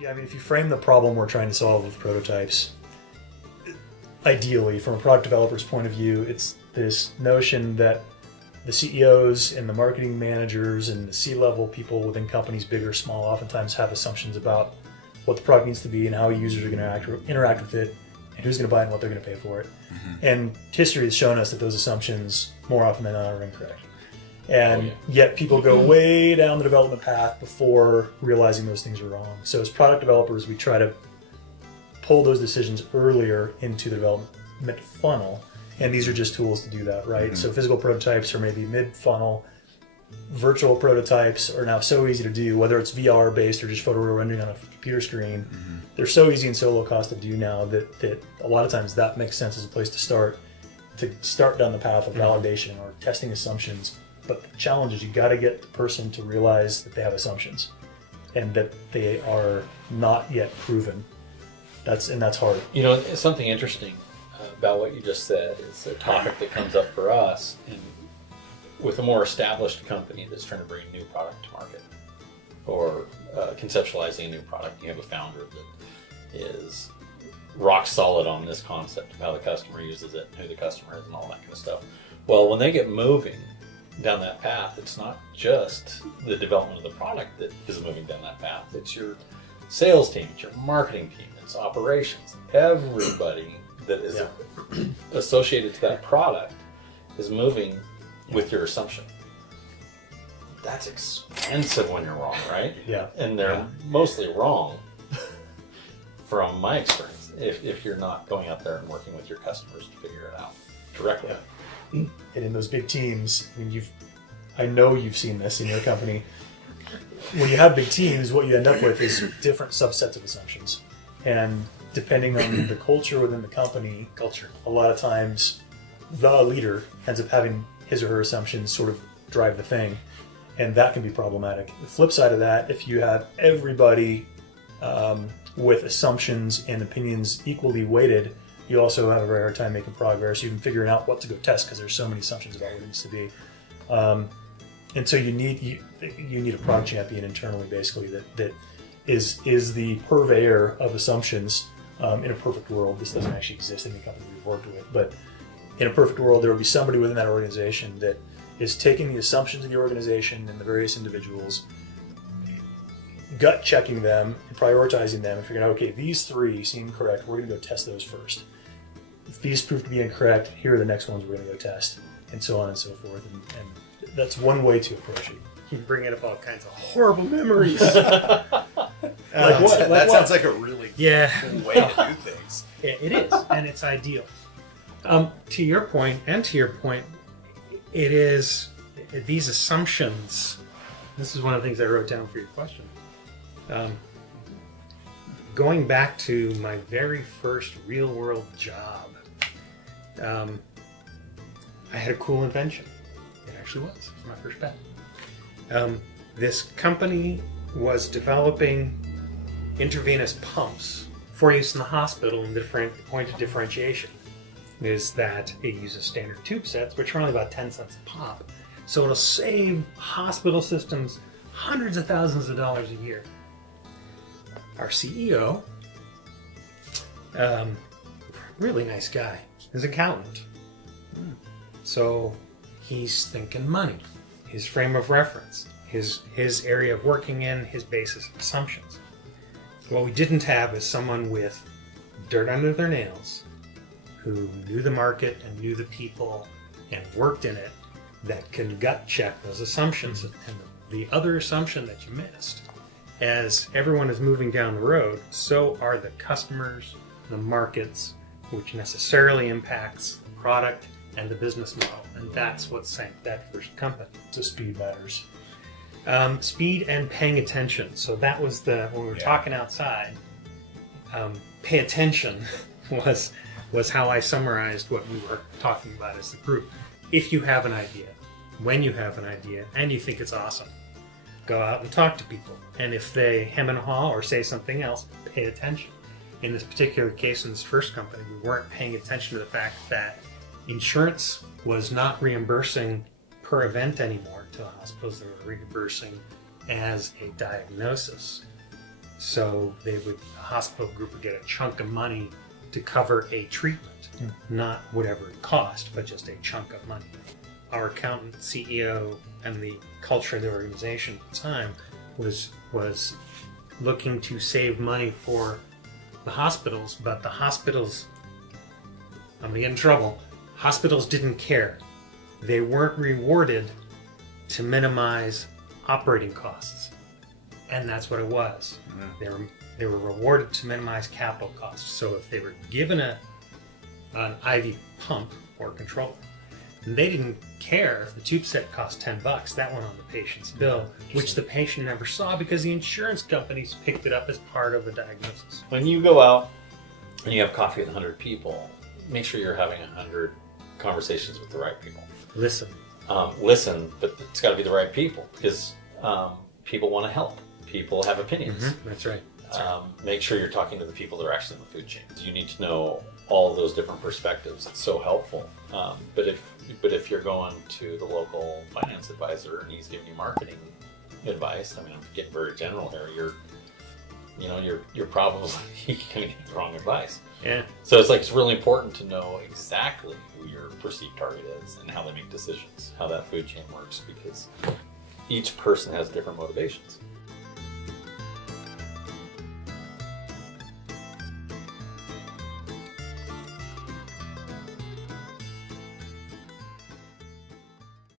Yeah, I mean, if you frame the problem we're trying to solve with prototypes, ideally, from a product developer's point of view, it's this notion that the CEOs and the marketing managers and the C-level people within companies, big or small, oftentimes have assumptions about what the product needs to be and how users are going to interact with it and who's going to buy it and what they're going to pay for it. And history has shown us that those assumptions, more often than not, are incorrect. And yet people go way down the development path before realizing those things are wrong. So as product developers, we try to pull those decisions earlier into the development funnel. And these are just tools to do that, right? So physical prototypes are maybe mid-funnel. Virtual prototypes are now so easy to do, whether it's VR-based or just photoreal rendering on a computer screen. They're so easy and so low cost to do now that a lot of times that makes sense as a place to start down the path of validation or testing assumptions. But the challenge is you got to get the person to realize that they have assumptions and that they are not yet proven. That's hard. You know, something interesting about what you just said is a topic that comes up for us with a more established company that's trying to bring a new product to market or conceptualizing a new product. You have a founder that is rock solid on this concept of how the customer uses it and who the customer is and all that kind of stuff. Well, when they get moving down that path, it's not just the development of the product that is moving down that path. It's your sales team, it's your marketing team, it's operations. Everybody that is associated to that product is moving with your assumption. That's expensive when you're wrong, right? Yeah. And they're mostly wrong from my experience if you're not going out there and working with your customers to figure it out directly. And in those big teams, I mean, I know you've seen this in your company. When you have big teams, what you end up with is different subsets of assumptions. And depending on the culture within the company, a lot of times the leader ends up having his or her assumptions sort of drive the thing. And that can be problematic. The flip side of that, if you have everybody with assumptions and opinions equally weighted, you also have a very hard time making progress, even figuring out what to go test because there's so many assumptions about what it needs to be. And so you need a product champion internally, basically, that is the purveyor of assumptions. In a perfect world, this doesn't actually exist in the company we've worked with, but in a perfect world, there will be somebody within that organization that is taking the assumptions of the organization and the various individuals, gut checking them and prioritizing them and figuring out, okay, these three seem correct, we're going to go test those first. If these prove to be incorrect, here are the next ones we're going to go test, and so on and so forth. And that's one way to approach it. You're bringing up all kinds of horrible memories. That sounds like a really cool way to do things. It is, and it's ideal. To your point, it is these assumptions. This is one of the things I wrote down for your question. Going back to my very first real-world job, I had a cool invention. It actually was. It was my first bet. This company was developing intravenous pumps for use in the hospital, and the point of differentiation is that it uses standard tube sets, which are only about 10 cents a pop. So it'll save hospital systems hundreds of thousands of dollars a year. Our CEO, really nice guy, is an accountant. So he's thinking money, his frame of reference, his area of working in, his basis of assumptions. What we didn't have is someone with dirt under their nails who knew the market and knew the people and worked in it that can gut check those assumptions. And the other assumption that you missed, as everyone is moving down the road, so are the customers, the markets, which necessarily impacts the product and the business model. And that's what sank that first company. So speed matters. Speed and paying attention. So that was when we were talking outside, pay attention was how I summarized what we were talking about as the group. If you have an idea, when you have an idea, and you think it's awesome, go out and talk to people. And if they hem and haw or say something else, pay attention. In this particular case, in this first company, we weren't paying attention to the fact that insurance was not reimbursing per event anymore to the hospitals. They were reimbursing as a diagnosis. So a hospital group would get a chunk of money to cover a treatment, not whatever it cost, but just a chunk of money. Our accountant, CEO, and the culture of the organization at the time was looking to save money for the hospitals, but the hospitals, I'm gonna get in trouble, hospitals didn't care. They weren't rewarded to minimize operating costs. And that's what it was. They were rewarded to minimize capital costs. So if they were given an IV pump or controller, they didn't care if the tube set cost $10. That went on the patient's bill, which the patient never saw because the insurance companies picked it up as part of the diagnosis. When you go out and you have coffee with 100 people, make sure you're having 100 conversations with the right people. Listen, but it's got to be the right people because people want to help. People have opinions. That's right. Make sure you're talking to the people that are actually in the food chain. You need to know all those different perspectives. It's so helpful. But if you're going to the local finance advisor and he's giving you marketing advice, I mean, I'm getting very general here. You're probably going to get the wrong advice. Yeah. So it's really important to know exactly who your perceived target is and how they make decisions, how that food chain works, because each person has different motivations.